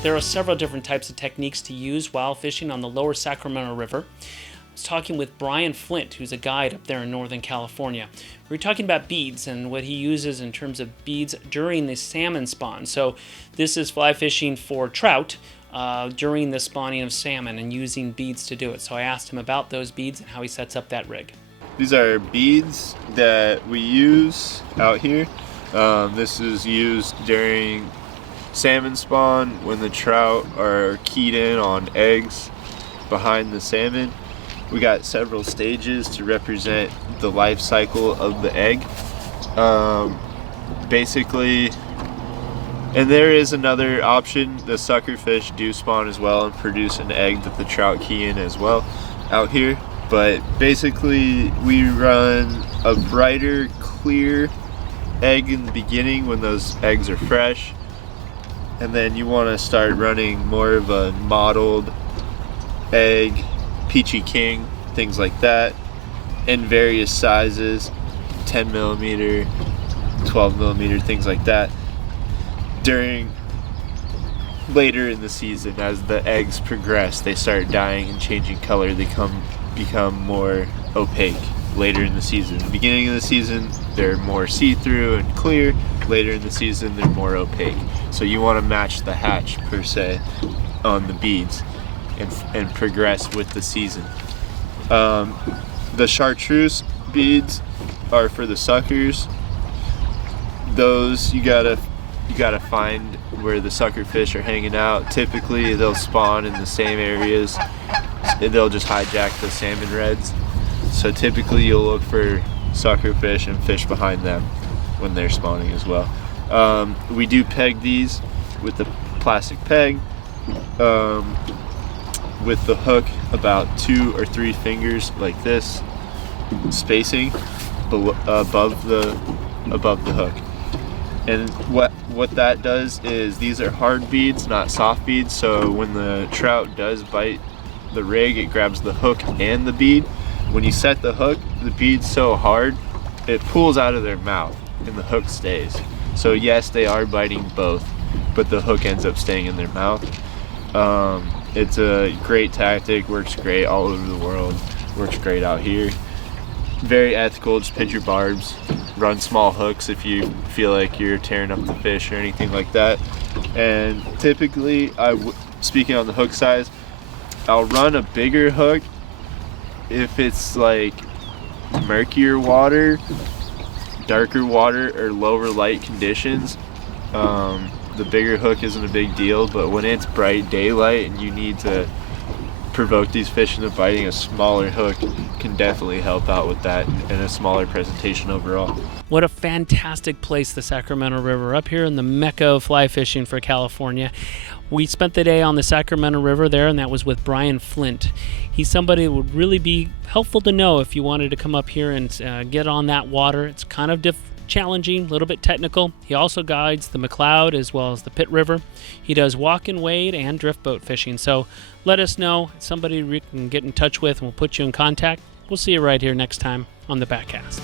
There are several different types of techniques to use while fishing on the Lower Sacramento River. I was talking with Brian Flint, who's a guide up there in Northern California. We were talking about beads and what he uses in terms of beads during the salmon spawn. So this is fly fishing for trout during the spawning of salmon and using beads to do it. So I asked him about those beads and how he sets up that rig. These are beads that we use out here. This is used during salmon spawn when the trout are keyed in on eggs behind the salmon. We got several stages to represent the life cycle of the egg. Basically, and there is another option, the sucker fish do spawn as well and produce an egg that the trout key in as well out here. But basically we run a brighter, clear egg in the beginning when those eggs are fresh. And then you want to start running more of a mottled egg, peachy king, things like that, in various sizes, 10 millimeter, 12 millimeter, things like that. During later in the season, as the eggs progress, they start dying and changing color. They become more opaque later in the season. The beginning of the season, they're more see-through and clear. Later in the season, they're more opaque. So you want to match the hatch, per se, on the beads and progress with the season. The chartreuse beads are for the suckers. Those you gotta find where the sucker fish are hanging out. Typically they'll spawn in the same areas. They'll just hijack the salmon reds. So typically you'll look for sucker fish and fish behind them when they're spawning as well. We do peg these with the plastic peg, with the hook about 2 or 3 fingers like this, spacing above the hook. And what that does is these are hard beads, not soft beads. So when the trout does bite the rig, it grabs the hook and the bead. When you set the hook, the bead's so hard, it pulls out of their mouth and the hook stays. So yes, they are biting both, but the hook ends up staying in their mouth. It's a great tactic, works great all over the world, works great out here. Very ethical, just pinch your barbs, run small hooks if you feel like you're tearing up the fish or anything like that. And typically, speaking on the hook size, I'll run a bigger hook if it's like murkier water, darker water, or lower light conditions. The bigger hook isn't a big deal, but when it's bright daylight and you need to provoke these fish into biting, a smaller hook can definitely help out with that and a smaller presentation overall. What a fantastic place, the Sacramento River, up here in the mecca of fly fishing for California. We spent the day on the Sacramento River there, and that was with Brian Flint. He's somebody that would really be helpful to know if you wanted to come up here and get on that water. It's kind of challenging, a little bit technical. He also guides the McLeod as well as the Pitt River. He does walk and wade and drift boat fishing. So let us know, somebody we can get in touch with, and we'll put you in contact. We'll see you right here next time on the Backcast.